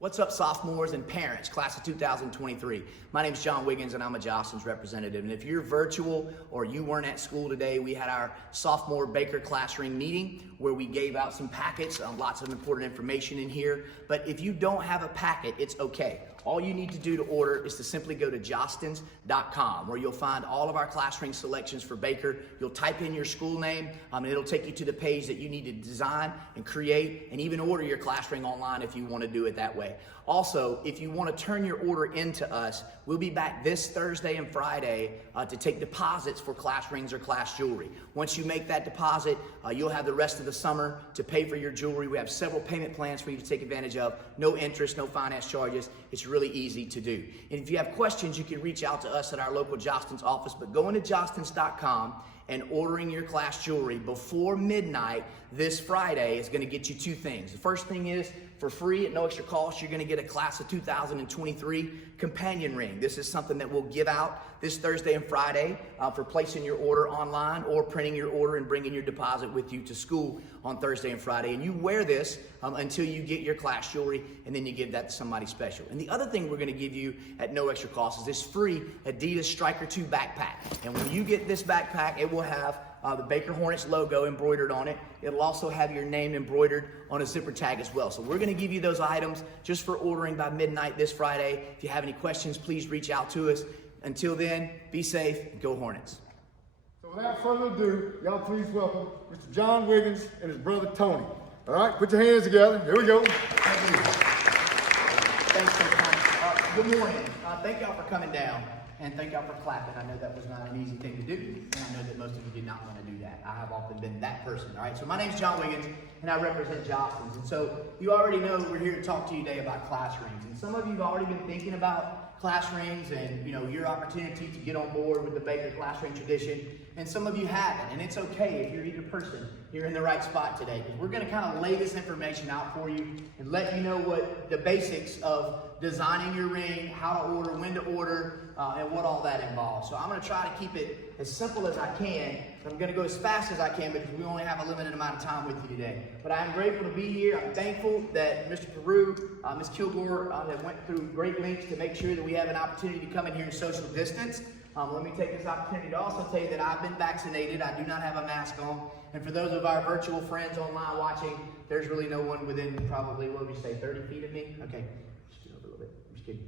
What's up, sophomores and parents, class of 2023? My name's John Wiggins and I'm a Josten's representative. And if you're virtual or you weren't at school today, we had our sophomore Baker classroom meeting where we gave out some packets, lots of important information in here. But if you don't have a packet, it's okay. All you need to do to order is to simply go to jostens.com where you'll find all of our class ring selections for Baker. You'll type in your school name and it'll take you to the page that you need to design and create and even order your class ring online if you want to do it that way. Also, if you want to turn your order into us, we'll be back this Thursday and Friday to take deposits for class rings or class jewelry. Once you make that deposit, you'll have the rest of the summer to pay for your jewelry. We have several payment plans for you to take advantage of. No interest, no finance charges. It's really easy to do. And if you have questions, you can reach out to us at our local Josten's office, but going to jostens.com and ordering your class jewelry before midnight this Friday is going to get you two things. The first thing is, for free at no extra cost, you're going to get a class of 2023 companion ring. This is something that we'll give out this Thursday and Friday for placing your order online or printing your order and bringing your deposit with you to school on Thursday and Friday. And you wear this until you get your class jewelry, and then you give that to somebody special. And the other thing we're going to give you at no extra cost is this free Adidas Striker 2 backpack. And when you get this backpack, it will have the Baker Hornets logo embroidered on it. It'll also have your name embroidered on a zipper tag as well. So we're going to give you those items just for ordering by midnight this Friday. If you have any questions, please reach out to us. Until then, be safe and go Hornets. So without further ado, y'all please welcome Mr. John Wiggins and his brother Tony. All right, put your hands together. Here we go. Thank you. Thanks for coming. Good morning. Thank y'all for coming down. And thank y'all for clapping. I know that was not an easy thing to do, and I know that most of you did not want to do that. I have often been that person, all right? So my name's John Wiggins, and I represent Josten's. And so you already know we're here to talk to you today about class rings. And some of you have already been thinking about class rings and, you know, your opportunity to get on board with the Baker class ring tradition. And some of you haven't, and it's okay if you're either person. You're in the right spot today, because we're going to kind of lay this information out for you and let you know what the basics of designing your ring, how to order, when to order, and what all that involves. So I'm going to try to keep it as simple as I can. I'm going to go as fast as I can because we only have a limited amount of time with you today. But I'm grateful to be here. I'm thankful that Mr. Peru, Ms. Kilgore have went through great lengths to make sure that we have an opportunity to come in here and social distance. Let me take this opportunity to also tell you that I've been vaccinated. I do not have a mask on. And for those of our virtual friends online watching, there's really no one within probably, what would you say, 30 feet of me? Okay, just a little bit. I'm just kidding.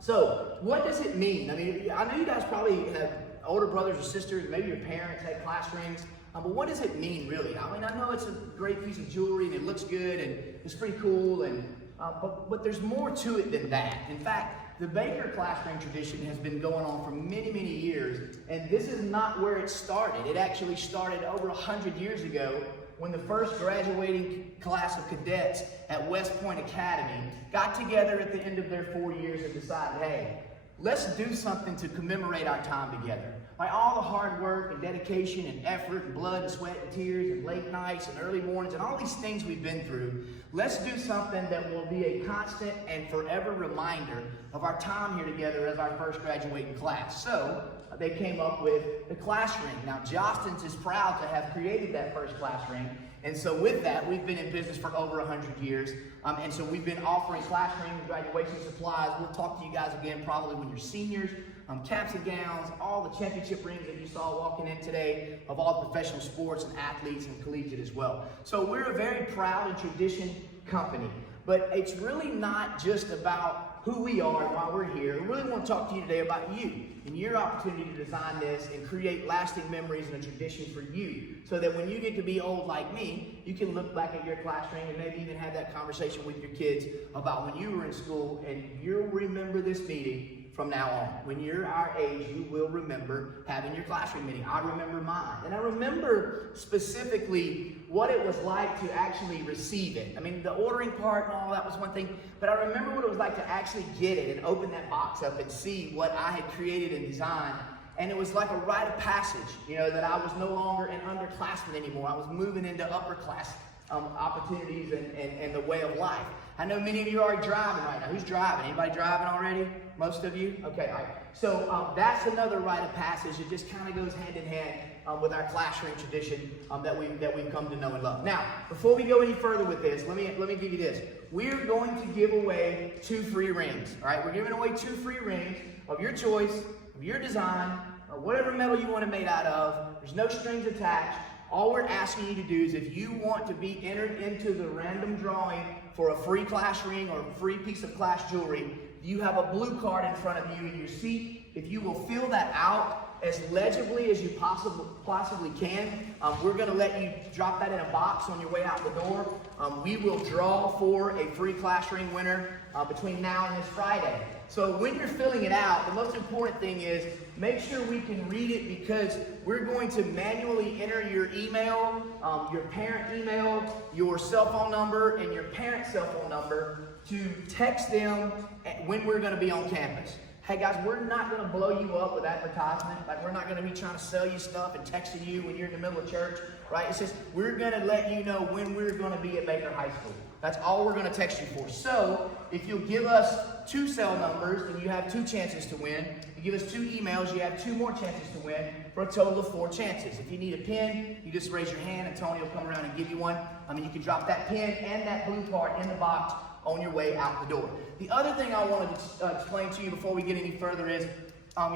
So what does it mean? I mean, I know you guys probably have older brothers or sisters, maybe your parents had class rings, but what does it mean really? I mean, I know it's a great piece of jewelry and it looks good and it's pretty cool, and but there's more to it than that. In fact, the Baker class ring tradition has been going on for many, many years, and this is not where it started. It actually started over 100 years ago when the first graduating class of cadets at West Point Academy got together at the end of their 4 years and decided, hey, let's do something to commemorate our time together. Like all the hard work and dedication and effort and blood and sweat and tears and late nights and early mornings and all these things we've been through, let's do something that will be a constant and forever reminder of our time here together as our first graduating class. So they came up with the class ring. Now, Josten's is proud to have created that first class ring. And so with that, we've been in business for over 100 years. And so we've been offering class rings, graduation supplies. We'll talk to you guys again probably when you're seniors. Caps and gowns, all the championship rings that you saw walking in today of all professional sports and athletes and collegiate as well. So we're a very proud and tradition company. But it's really not just about who we are and why we're here. We really want to talk to you today about you and your opportunity to design this and create lasting memories and a tradition for you, so that when you get to be old like me, you can look back at your class ring and maybe even have that conversation with your kids about when you were in school, and you'll remember this meeting from now on. When you're our age, you will remember having your classroom meeting. I remember mine. And I remember specifically what it was like to actually receive it. I mean, the ordering part and all that was one thing, but I remember what it was like to actually get it and open that box up and see what I had created and designed. And it was like a rite of passage, you know, that I was no longer an underclassman anymore. I was moving into upper class opportunities and the way of life. I know many of you are driving right now. Who's driving? Anybody driving already? Most of you? Okay, all right. So that's another rite of passage. It just kind of goes hand in hand with our class ring tradition that we've come to know and love. Now, before we go any further with this, let me give you this. we're going to give away 2 free rings. All right, we're giving away 2 free rings of your choice, of your design, or whatever metal you want it made out of. There's no strings attached. All we're asking you to do is if you want to be entered into the random drawing for a free class ring or a free piece of class jewelry, you have a blue card in front of you in your seat. If you will fill that out as legibly as you possibly can, we're going to let you drop that in a box on your way out the door. We will draw for a free class ring winner between now and this Friday. So when you're filling it out, the most important thing is make sure we can read it, because we're going to manually enter your email, your parent email, your cell phone number, and your parent cell phone number to text them when we're going to be on campus. Hey guys, we're not going to blow you up with advertisement. Like, we're not going to be trying to sell you stuff and texting you when you're in the middle of church, right? It's just, we're going to let you know when we're going to be at Baker High School. That's all we're going to text you for. So if you'll give us 2 cell numbers, then you have 2 chances to win. You give us 2 emails, you have 2 more chances to win, for a total of 4 chances. If you need a pen, you just raise your hand and Tony will come around and give you one. You can drop that pen and that blue card in the box on your way out the door. The other thing I wanted to explain to you before we get any further is,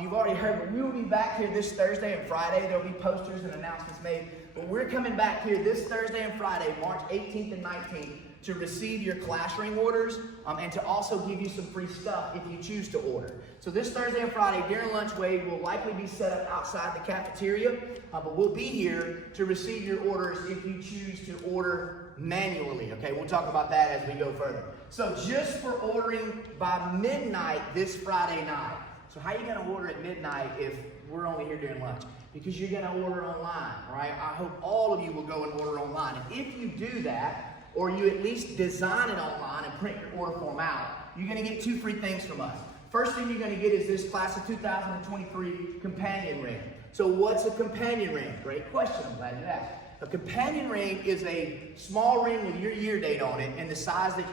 you've already heard, but we will be back here this Thursday and Friday. There'll be posters and announcements made. But we're coming back here this Thursday and Friday, March 18th and 19th, to receive your class ring orders and to also give you some free stuff if you choose to order. So this Thursday and Friday during lunch wave, we'll likely be set up outside the cafeteria, but we'll be here to receive your orders if you choose to order manually. Okay, we'll talk about that as we go further. So just for ordering by midnight this Friday night. So how are you going to order at midnight if we're only here during lunch? Because you're going to order online, all right? I hope all of you will go and order online. And if you do that, or you at least design it online and print your order form out, you're going to get 2 free things from us. First thing you're going to get is this class of 2023 companion ring. So what's a companion ring? Great question, I'm glad you asked. A companion ring is a small ring with your year date on it and the size that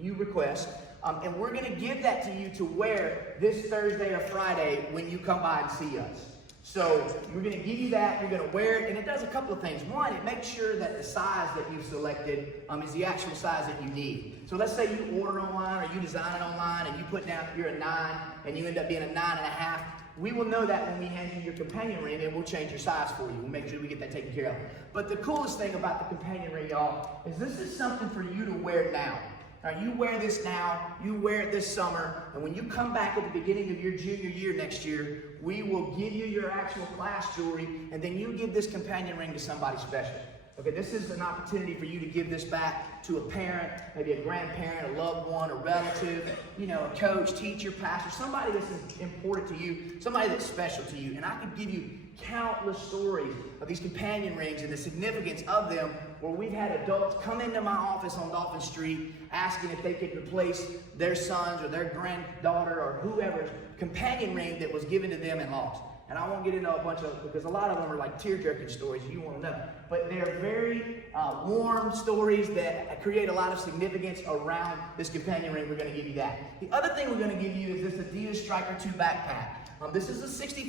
you request. And we're going to give that to you to wear this Thursday or Friday when you come by and see us. So we're going to give you that, you're going to wear it, and it does a couple of things. One, it makes sure that the size that you've selected is the actual size that you need. So let's say you order online or you design it online and you put down you're a 9 and you end up being a 9.5. We will know that when we hand you your companion ring, and we'll change your size for you. We'll make sure we get that taken care of. But the coolest thing about the companion ring, y'all, is this is something for you to wear now. Now, you wear this now, you wear it this summer, and when you come back at the beginning of your junior year next year, we will give you your actual class jewelry, and then you give this companion ring to somebody special. Okay, this is an opportunity for you to give this back to a parent, maybe a grandparent, a loved one, a relative, a coach, teacher, pastor, somebody that's important to you, somebody that's special to you. And I could give you countless stories of these companion rings and the significance of them, where we've had adults come into my office on Dolphin Street asking if they could replace their son's or their granddaughter or whoever's companion ring that was given to them and lost. And I won't get into a bunch of, because a lot of them are like tear-jerking stories you want to know. But they're very warm stories that create a lot of significance around this companion ring. We're going to give you that. The other thing we're going to give you is this Adidas Striker 2 backpack. This is a $65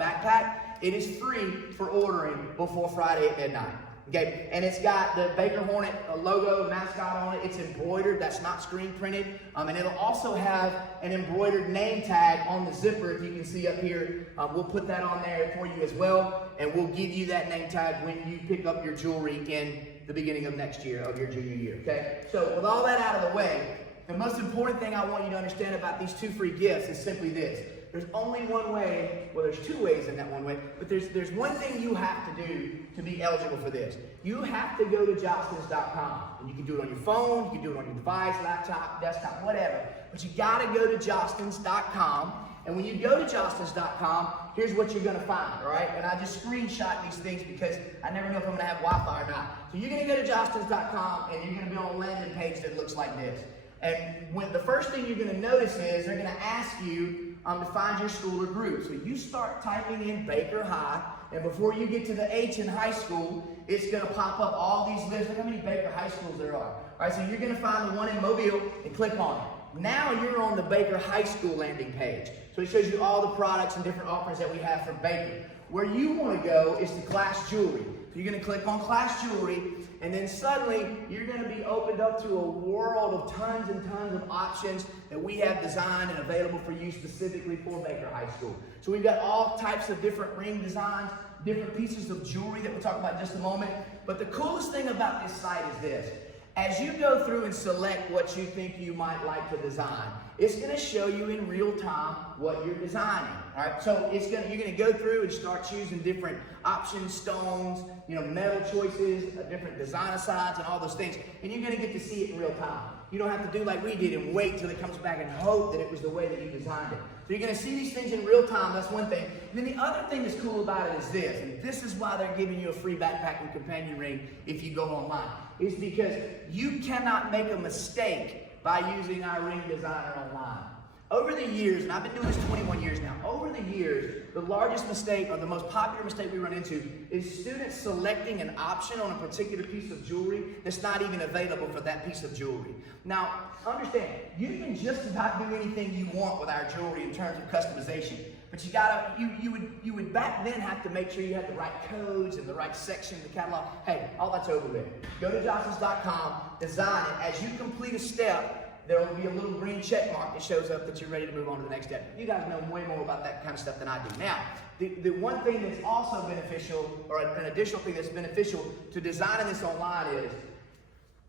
backpack. It is free for ordering before Friday at midnight. Okay, and it's got the Baker Hornet logo, mascot on it. It's embroidered, that's not screen printed. And it'll also have an embroidered name tag on the zipper, if you can see up here. We'll put that on there for you as well, and we'll give you that name tag when you pick up your jewelry in the beginning of next year, of your junior year, okay? So with all that out of the way, the most important thing I want you to understand about these 2 free gifts is simply this. There's only one way, well, there's 2 ways in that one way, but there's one thing you have to do to be eligible for this. You have to go to Jostens.com, and you can do it on your phone, you can do it on your device, laptop, desktop, whatever, but you gotta go to Jostens.com, and when you go to Jostens.com, here's what you're gonna find, all right? And I just screenshot these things because I never know if I'm gonna have Wi-Fi or not. So you're gonna go to Jostens.com, and you're gonna be on a landing page that looks like this. And when the first thing you're gonna notice is they're gonna ask you to find your school or group. So you start typing in Baker High, and before you get to the H in high school, it's gonna pop up all these lists. Look how many Baker High Schools there are. All right, so you're gonna find the one in Mobile and click on it. Now you're on the Baker High School landing page. So it shows you all the products and different offers that we have for Baker. Where you want to go is to class jewelry. So you're going to click on class jewelry, and then suddenly you're going to be opened up to a world of tons and tons of options that we have designed and available for you specifically for Baker High School. So we've got all types of different ring designs, different pieces of jewelry that we'll talk about in just a moment. But the coolest thing about this site is this. As you go through and select what you think you might like to design, it's going to show you in real time what you're designing. All right, so you're going to go through and start choosing different options, stones, metal choices, different design asides, and all those things, and you're going to get to see it in real time. You don't have to do like we did and wait till it comes back and hope that it was the way that you designed it. So you're going to see these things in real time. That's one thing. And then the other thing that's cool about it is this, and this is why they're giving you a free backpack and companion ring if you go online, is because you cannot make a mistake by using our ring designer online. Over the years, and I've been doing this 21 years now, over the years, the largest mistake or the most popular mistake we run into is students selecting an option on a particular piece of jewelry that's not even available for that piece of jewelry. Now, understand, you can just about do anything you want with our jewelry in terms of customization, but you would back then have to make sure you had the right codes and the right section of the catalog. Hey, all that's over with. Go to Jostens.com, design it. As you complete a step, there will be a little green check mark that shows up that you're ready to move on to the next step. You guys know way more about that kind of stuff than I do. Now, the one thing that's also beneficial, or an additional thing that's beneficial to designing this online is,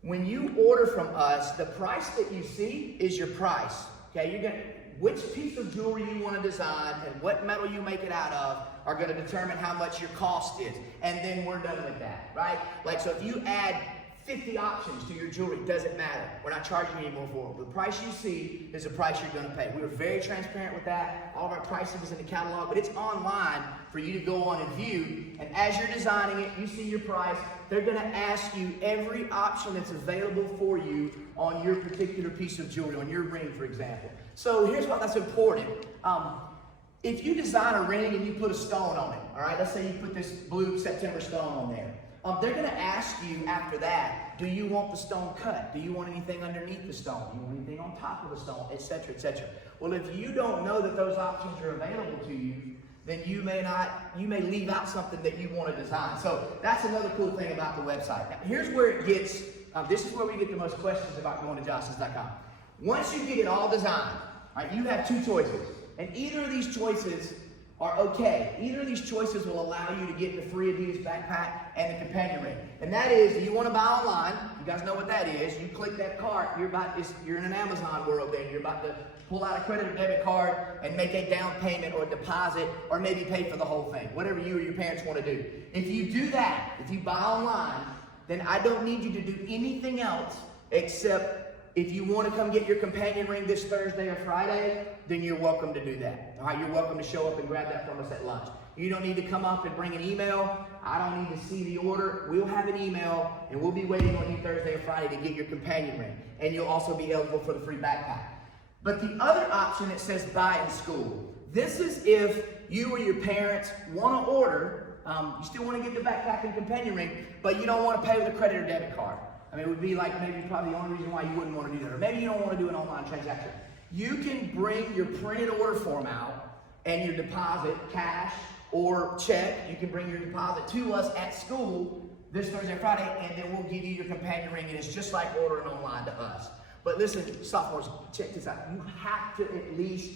when you order from us, the price that you see is your price. Okay, which piece of jewelry you want to design and what metal you make it out of are going to determine how much your cost is. And then we're done with that, right? Like, so if you add 50 options to your jewelry, doesn't matter. We're not charging you anymore for it. The price you see is the price you're going to pay. We were very transparent with that. All of our pricing is in the catalog, but it's online for you to go on and view. And as you're designing it, you see your price. They're going to ask you every option that's available for you on your particular piece of jewelry, on your ring, for example. So here's why that's important. If you design a ring and you put a stone on it, all right, let's say you put this blue September stone on there. They're going to ask you after that, do you want the stone cut? Do you want anything underneath the stone? Do you want anything on top of the stone, etc., etc.? Well, if you don't know that those options are available to you, then you may leave out something that you want to design. So that's another cool thing about the website. Now, here's where it gets, this is where we get the most questions about going to Jostens.com. Once you get it all designed, right, you have two choices. And either of these choices are okay. Either of these choices will allow you to get the free Adidas backpack and the companion ring. And that is, do you want to buy online? You guys know what that is. You click that cart, you're in an Amazon world there. You're about to pull out a credit or debit card and make a down payment or a deposit, or maybe pay for the whole thing, whatever you or your parents want to do. If you do that, if you buy online, then I don't need you to do anything else except, if you want to come get your companion ring this Thursday or Friday, then you're welcome to do that. All right, you're welcome to show up and grab that from us at lunch. You don't need to come up and bring an email. I don't need to see the order. We'll have an email, and we'll be waiting on you Thursday or Friday to get your companion ring. And you'll also be eligible for the free backpack. But the other option that says buy in school, this is if you or your parents want to order, you still want to get the backpack and companion ring, but you don't want to pay with a credit or debit card. I mean, it would be like maybe probably the only reason why you wouldn't want to do that. Or maybe you don't want to do an online transaction. You can bring your printed order form out and your deposit, cash or check. You can bring your deposit to us at school this Thursday or Friday, and then we'll give you your companion ring, and it's just like ordering online to us. But listen, sophomores, check this out. You have to at least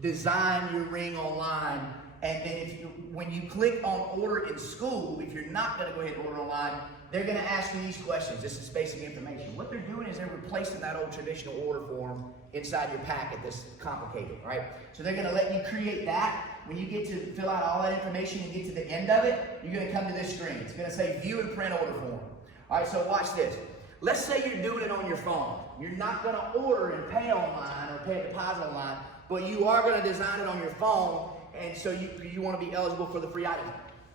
design your ring online, and then when you click on order in school, if you're not going to go ahead and order online, they're going to ask you these questions. This is basic information. What they're doing is they're replacing that old traditional order form inside your packet that's complicated, right? So they're going to let you create that. When you get to fill out all that information and get to the end of it, you're going to come to this screen. It's going to say view and print order form. All right, so watch this. Let's say you're doing it on your phone. You're not going to order and pay online or pay a deposit online, but you are going to design it on your phone, and so you want to be eligible for the free item.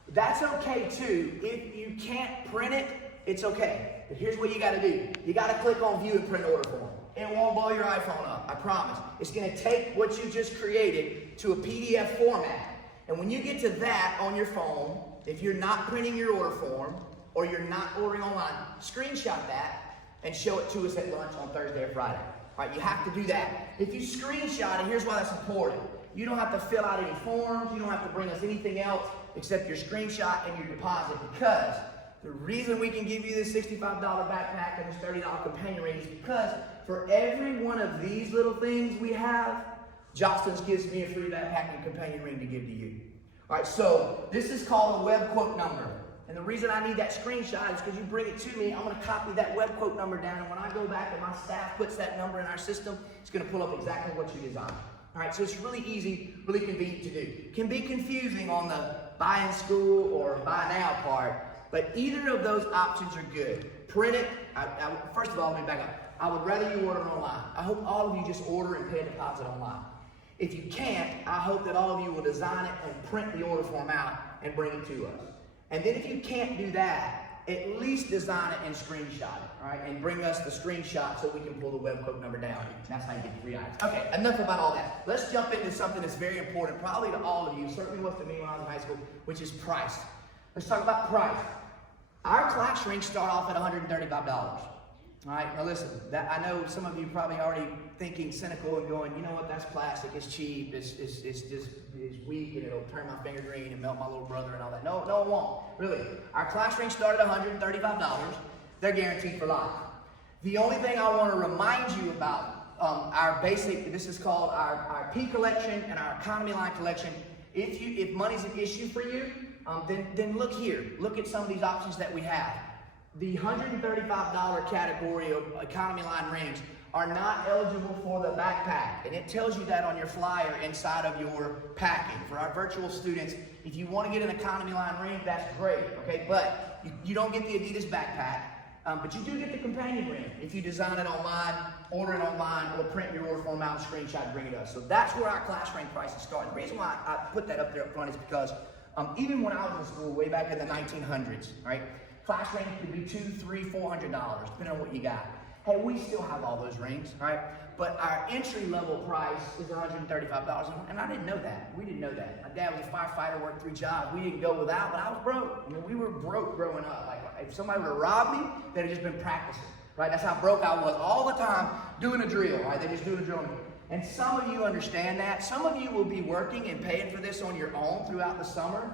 That's okay too. If you can't print it, it's okay. But here's what you got to do. You got to click on view and print order form. It won't blow your iPhone up, I promise. It's going to take what you just created to a PDF format. And when you get to that on your phone, if you're not printing your order form or you're not ordering online, screenshot that and show it to us at lunch on Thursday or Friday. All right, you have to do that. If you screenshot it, here's why that's important. You don't have to fill out any forms. You don't have to bring us anything else except your screenshot and your deposit, because the reason we can give you this $65 backpack and this $30 companion ring is because for every one of these little things we have, Josten gives me a free backpack and companion ring to give to you. All right, so this is called a web quote number. And the reason I need that screenshot is because you bring it to me, I'm gonna copy that web quote number down, and when I go back and my staff puts that number in our system, it's gonna pull up exactly what you designed. All right, so it's really easy, really convenient to do. It can be confusing on the buy in school or buy now part, but either of those options are good. Print it, first of all, let me back up. I would rather you order online. I hope all of you just order and pay a deposit online. If you can't, I hope that all of you will design it and print the order form out and bring it to us. And then if you can't do that, at least design it and screenshot it, all right? And bring us the screenshot so we can pull the web quote number down. That's how you get the free items. Okay, enough about all that. Let's jump into something that's very important, probably to all of you, certainly was to me when I was in high school, which is price. Let's talk about price. Our class rings start off at $135. All right, now listen, I know some of you probably already thinking cynical and going, you know what, that's plastic, it's cheap, it's weak, and it'll turn my finger green and melt my little brother and all that. No, it won't, really. Our class rings start at $135. They're guaranteed for life. The only thing I want to remind you about our basic, this is called our P collection and our economy line collection. If money's an issue for you, then look here. Look at some of these options that we have. The $135 category of economy line rings are not eligible for the backpack, and it tells you that on your flyer inside of your packing. For our virtual students, if you want to get an economy line ring, that's great, okay? But you don't get the Adidas backpack, but you do get the companion ring if you design it online, order it online, or print your order form out and screenshot and bring it us. So that's where our class ring prices start. The reason why I put that up there up front is because even when I was in school way back in the 1900s, right? Class ring could be $200, $300, $400, depending on what you got. Hey, we still have all those rings, right? But our entry level price is $135, and I didn't know that. We didn't know that. My dad was a firefighter, worked 3 jobs. We didn't go without, but I was broke. I mean, we were broke growing up. Like, if somebody would have robbed me, they'd have just been practicing, right? That's how broke I was all the time doing a drill, right? They just doing a drill. And some of you understand that. Some of you will be working and paying for this on your own throughout the summer.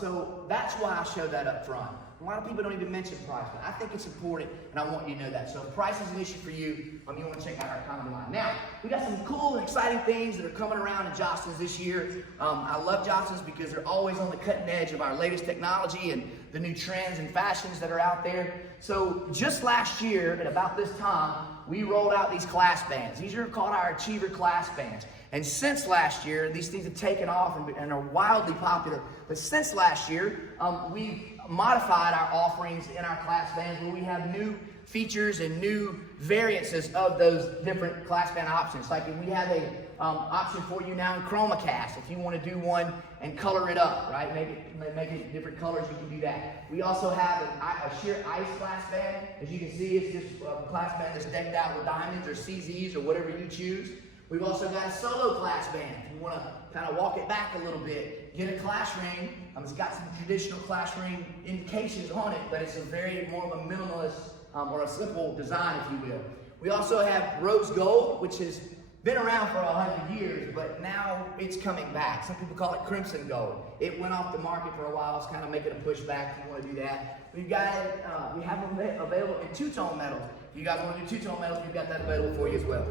So that's why I showed that up front. A lot of people don't even mention price, but I think it's important, and I want you to know that. So if price is an issue for you, you want to check out our economy line. Now, we got some cool and exciting things that are coming around in Josten's this year. I love Josten's because they're always on the cutting edge of our latest technology and the new trends and fashions that are out there. So just last year, at about this time, we rolled out these class bands. These are called our Achiever class bands. And since last year, these things have taken off and are wildly popular. But since last year, we've modified our offerings in our class bands where we have new features and new variances of those different class band options. Like we have a option for you now in ChromaCast. If you want to do one and color it up, right? Make it different colors, you can do that. We also have a sheer ice class band. As you can see, it's just a class band that's decked out with diamonds or CZs or whatever you choose. We've also got a solo class band. If you want to kind of walk it back a little bit, get a class ring. It's got some traditional class ring indications on it, but it's a very more of a minimalist or a simple design, if you will. We also have rose gold, which has been around for 100 years, but now it's coming back. Some people call it crimson gold. It went off the market for a while. It's kind of making a pushback if you want to do that. We have them available in two-tone metals. If you guys want to do two-tone metals, we've got that available for you as well.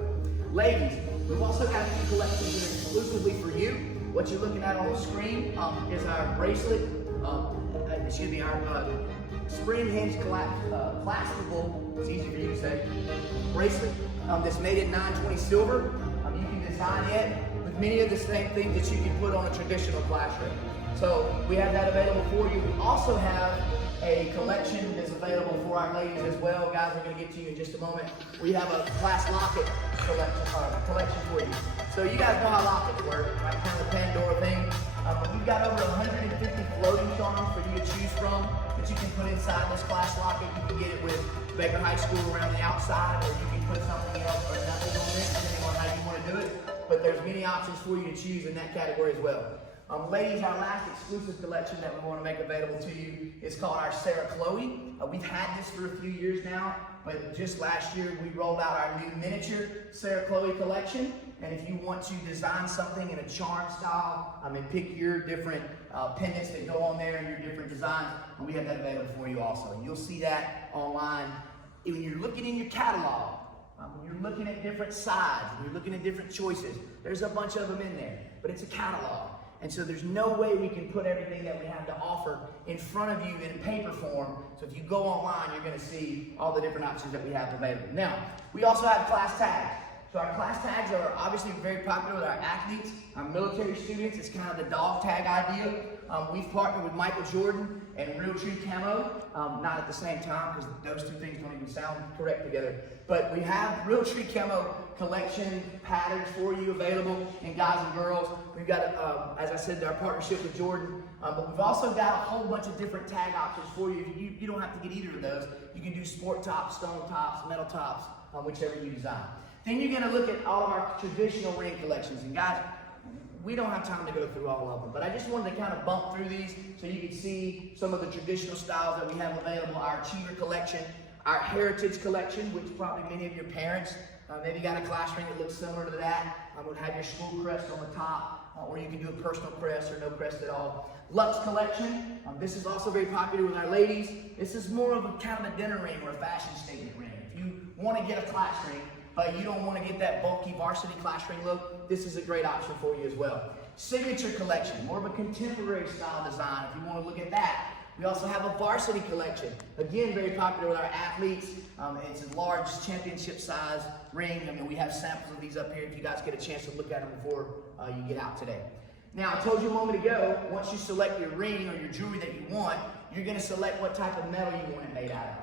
Ladies, we've also got a few collections that are exclusively for you. What you're looking at on the screen is our bracelet, our spring hinge collapsible, it's easy for you to say, bracelet that's made in 920 silver. You can design it with many of the same things that you can put on a traditional class ring. So we have that available for you. We also have a collection that's available for our ladies as well. Guys, we're going to get to you in just a moment. We have a class Locket collection for you. So you guys know how Lockets work, right? Kind of the Pandora thing. We've got over 150 floating charms for you to choose from that you can put inside this class Locket. You can get it with Baker High School around the outside, or you can put something else or nothing on it, depending on how you want to do it. But there's many options for you to choose in that category as well. Ladies, our last exclusive collection that we want to make available to you is called our Sarah Chloe. We've had this for a few years now, but just last year we rolled out our new miniature Sarah Chloe collection. And if you want to design something in a charm style, and pick your different pendants that go on there and your different designs, and we have that available for you also. And you'll see that online. When you're looking in your catalog, when you're looking at different sides, when you're looking at different choices, there's a bunch of them in there, but it's a catalog. And so there's no way we can put everything that we have to offer in front of you in paper form. So if you go online, you're going to see all the different options that we have available. Now, we also have class tags. So our class tags are obviously very popular with our athletes, our military students. It's kind of the dog tag idea. We've partnered with Michael Jordan and Real Tree Camo, not at the same time because those two things don't even sound correct together. But we have Real Tree Camo collection patterns for you available in guys and girls. We've got, as I said, our partnership with Jordan, but we've also got a whole bunch of different tag options for you. You don't have to get either of those. You can do sport tops, stone tops, metal tops, whichever you design. Then you're going to look at all of our traditional ring collections. And guys, we don't have time to go through all of them, but I just wanted to kind of bump through these so you can see some of the traditional styles that we have available. Our Achiever collection, our Heritage collection, which probably many of your parents maybe got a class ring that looks similar to that. Would have your school crest on the top, or you can do a personal crest or no crest at all. Luxe Collection, this is also very popular with our ladies. This is more of a kind of a dinner ring or a fashion statement ring. If you want to get a class ring, but you don't want to get that bulky varsity class ring look, this is a great option for you as well. Signature Collection, more of a contemporary style design if you want to look at that. We also have a Varsity Collection, again very popular with our athletes. It's a large championship size ring. We have samples of these up here if you guys get a chance to look at them before you get out today. Now, I told you a moment ago, once you select your ring or your jewelry that you want, you're going to select what type of metal you want it made out of.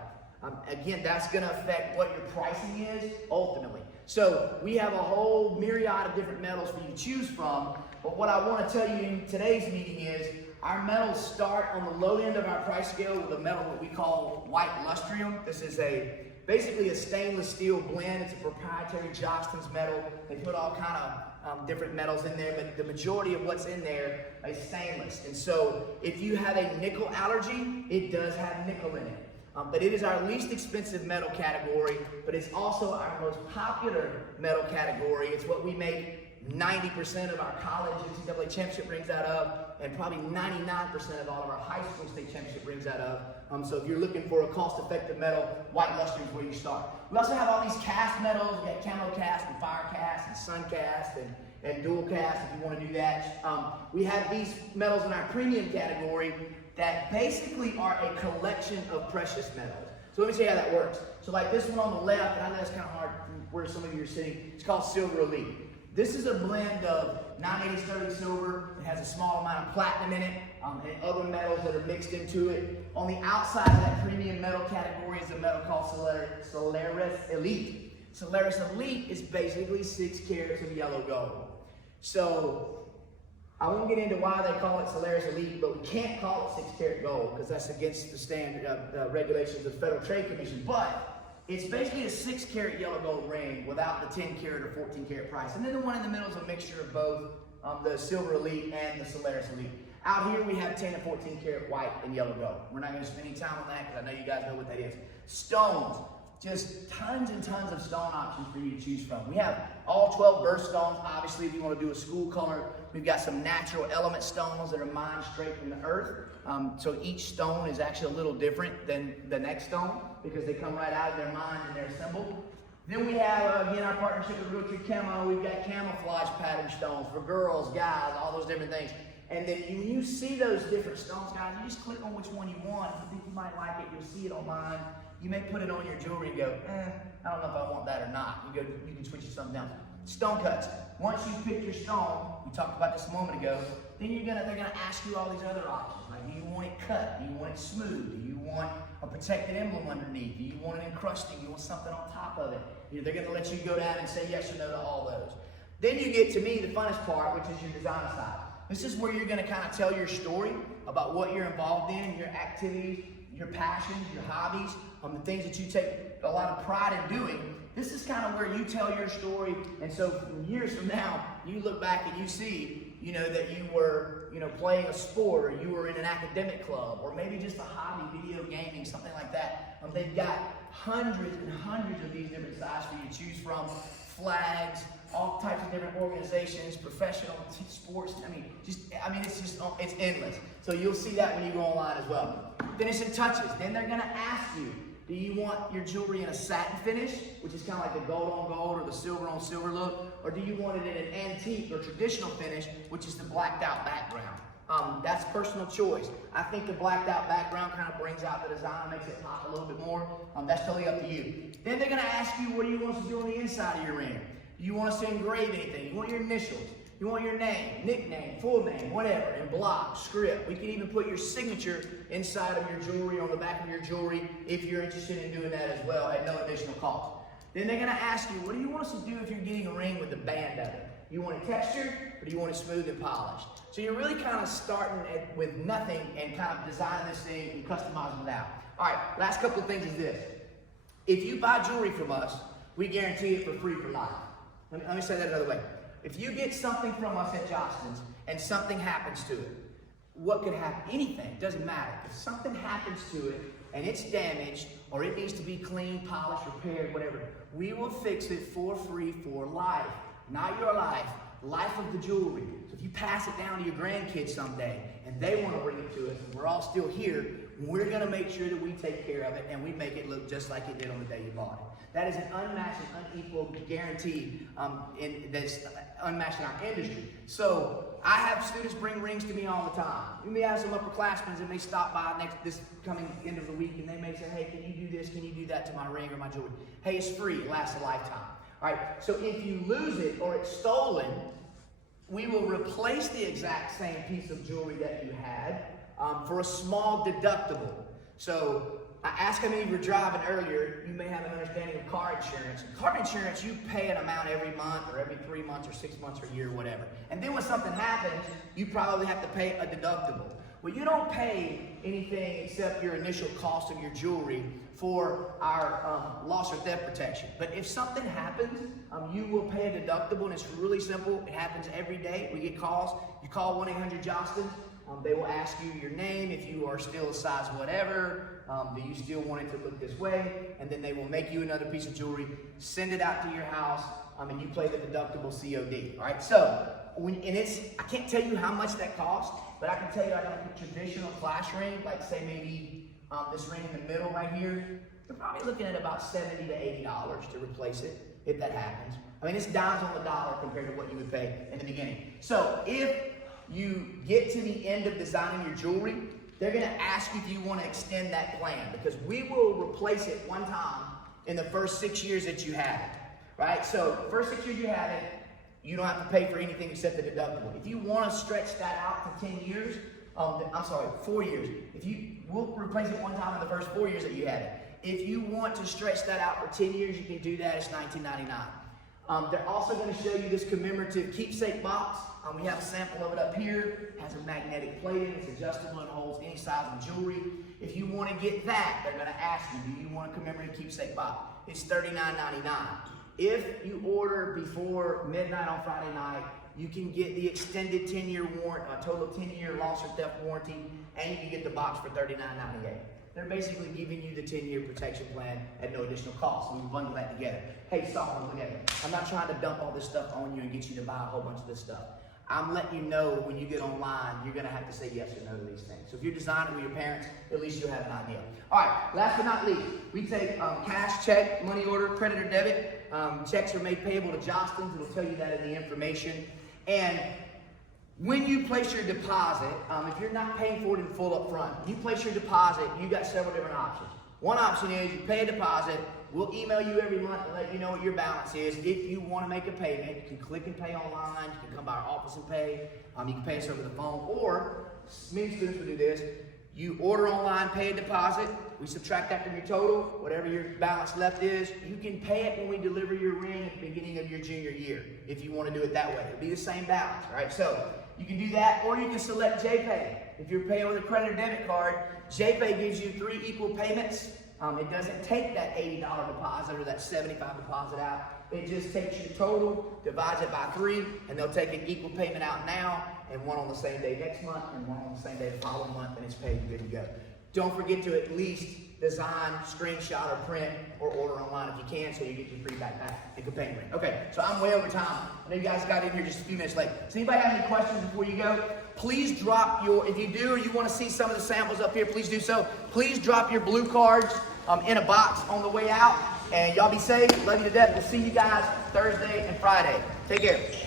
Again, that's going to affect what your pricing is ultimately. So we have a whole myriad of different metals for you to choose from. But what I want to tell you in today's meeting is our metals start on the low end of our price scale with a metal that we call white lustrium. This is basically a stainless steel blend. It's a proprietary Josten's metal. They put all kind of different metals in there, but the majority of what's in there is stainless. And so if you have a nickel allergy, it does have nickel in it. But it is our least expensive metal category, but it's also our most popular metal category. It's what we make 90% of our college NCAA championship rings out of, and probably 99% of all of our high school state championship rings out of. So if you're looking for a cost-effective metal, white luster is where you start. We also have all these cast metals. We got camo cast and fire cast and sun cast and dual cast if you want to do that. We have these metals in our premium category that basically are a collection of precious metals. So let me show you how that works. So like this one on the left, and I know it's kind of hard where some of you are sitting, it's called Silver Elite. This is a blend of 980 sterling silver. It has a small amount of platinum in it and other metals that are mixed into it. On the outside of that premium metal category is a metal called Solaris Elite. Solaris Elite is basically 6 carats of yellow gold. So I won't get into why they call it Solaris Elite, but we can't call it 6 carat gold because that's against the standard regulations of the Federal Trade Commission. But it's basically a 6 carat yellow gold ring without the 10 carat or 14 carat price. And then the one in the middle is a mixture of both the Silver Elite and the Solaris Elite. Out here we have 10 and 14 karat white and yellow gold. We're not going to spend any time on that because I know you guys know what that is. Stones, just tons and tons of stone options for you to choose from. We have all 12 birthstones. Obviously, if you want to do a school color, we've got some natural element stones that are mined straight from the earth. So each stone is actually a little different than the next stone because they come right out of their mine and they're assembled. Then we have, again, our partnership with Real Tree Camo. We've got camouflage pattern stones for girls, guys, all those different things. And then when you see those different stones, guys, you just click on which one you want. If you think you might like it, you'll see it online. You may put it on your jewelry and go, I don't know if I want that or not. You can switch it to something else. Stone cuts. Once you pick your stone, we talked about this a moment ago, then they're gonna ask you all these other options. Like, do you want it cut? Do you want it smooth? Do you want a protected emblem underneath? Do you want it encrusting? Do you want something on top of it? They're gonna let you go down and say yes or no to all those. Then you get to me, the funnest part, which is your design side. This is where you're gonna kind of tell your story about what you're involved in, your activities, your passions, your hobbies, the things that you take a lot of pride in doing. This is kind of where you tell your story, and so years from now, you look back and you see, that you were, playing a sport, or you were in an academic club, or maybe just a hobby, video gaming, something like that. They've got hundreds and hundreds of these different sizes for you to choose from, flags, all types of different organizations, professional sports. It's endless. So you'll see that when you go online as well. Finishing touches. Then they're going to ask you, do you want your jewelry in a satin finish, which is kind of like the gold on gold or the silver on silver look, or do you want it in an antique or traditional finish, which is the blacked out background? That's personal choice. I think the blacked out background kind of brings out the design, makes it pop a little bit more. That's totally up to you. Then they're going to ask you, what do you want us to do on the inside of your ring? Do you want us to engrave anything? You want your initials? You want your name, nickname, full name, whatever, in block, script. We can even put your signature inside of your jewelry, on the back of your jewelry, if you're interested in doing that as well at no additional cost. Then they're going to ask you, what do you want us to do if you're getting a ring with the band of it? You want it textured, or do you want it smooth and polished? So you're really kind of starting with nothing and kind of designing this thing and customizing it out. All right, last couple of things is this. If you buy jewelry from us, we guarantee it for free for life. Let me say that another way. If you get something from us at Josten's and something happens to it, what could happen? Anything, it doesn't matter. If something happens to it and it's damaged, or it needs to be cleaned, polished, repaired, whatever, we will fix it for free for life. Not your life, life of the jewelry. So if you pass it down to your grandkids someday and they want to bring it to us and we're all still here, we're going to make sure that we take care of it and we make it look just like it did on the day you bought it. That is an unmatched and unequal guarantee that's unmatched in our industry. So I have students bring rings to me all the time. You may have some upperclassmen that may stop by this coming end of the week and they may say, hey, can you do this? Can you do that to my ring or my jewelry? Hey, it's free. It lasts a lifetime. All right, so if you lose it or it's stolen, we will replace the exact same piece of jewelry that you had for a small deductible. So I asked how many of you were driving earlier. You may have an understanding of car insurance. Car insurance, you pay an amount every month or every 3 months or 6 months or a year or whatever. And then when something happens, you probably have to pay a deductible. Well, you don't pay anything except your initial cost of your jewelry for our loss or theft protection. But if something happens, you will pay a deductible, and it's really simple. It happens every day. We get calls. You call 1-800-JOSTEN. They will ask you your name, if you are still a size whatever, do you still want it to look this way, and then they will make you another piece of jewelry, send it out to your house, and you pay the deductible COD. All right, so I can't tell you how much that costs, but I can tell you I got a traditional flash ring, like say maybe this ring in the middle right here. You're probably looking at about $70 to $80 to replace it, if that happens. I mean, it's dimes on the dollar compared to what you would pay in the beginning. So if you get to the end of designing your jewelry, they're going to ask you if you want to extend that plan, because we will replace it one time in the first 6 years that you have it, right? So first 6 years you have it, you don't have to pay for anything except the deductible. If you want to stretch that out to 10 years, 4 years. We'll replace it one time in the first 4 years that you had it. If you want to stretch that out for 10 years, you can do that. It's $19.99. They're also going to show you this commemorative keepsake box. We have a sample of it up here. It has a magnetic plating. It's adjustable and holds any size of jewelry. If you want to get that, they're going to ask you, do you want a commemorative keepsake box? It's $39.99. If you order before midnight on Friday night, you can get the extended 10-year warranty, a total 10-year loss or theft warranty, and you can get the box for $39.98. They're basically giving you the 10-year protection plan at no additional cost. So we bundle that together. Hey, stop, look at it. I'm not trying to dump all this stuff on you and get you to buy a whole bunch of this stuff. I'm letting you know when you get online, you're going to have to say yes or no to these things. So if you're designing with your parents, at least you'll have an idea. All right, last but not least, we take cash, check, money order, credit or debit. Checks are made payable to Josten's. It'll tell you that in the information. And when you place your deposit, if you're not paying for it in full up front, you place your deposit, you've got several different options. One option is you pay a deposit. We'll email you every month and let you know what your balance is. If you want to make a payment, you can click and pay online. You can come by our office and pay. You can pay us over the phone. Or, many students will do this. You order online, pay a deposit. We subtract that from your total. Whatever your balance left is, you can pay it when we deliver your ring at the beginning of your junior year, if you want to do it that way. It'll be the same balance, all right? So you can do that, or you can select JPay. If you're paying with a credit or debit card, JPay gives you 3 equal payments It doesn't take that $80 deposit or that $75 deposit out. It just takes your total, divides it by 3, and they'll take an equal payment out now, and one on the same day next month, and one on the same day the following month, and it's paid and good to go. Don't forget to at least design, screenshot, or print, or order online if you can, so you get your free backpack and companion ring. Okay, so I'm way over time. I know you guys got in here just a few minutes late. Does anybody have any questions before you go? Please drop your, if you do or you want to see some of the samples up here, please do so. Please drop your blue cards in a box on the way out. And y'all be safe. Love you to death. We'll see you guys Thursday and Friday. Take care.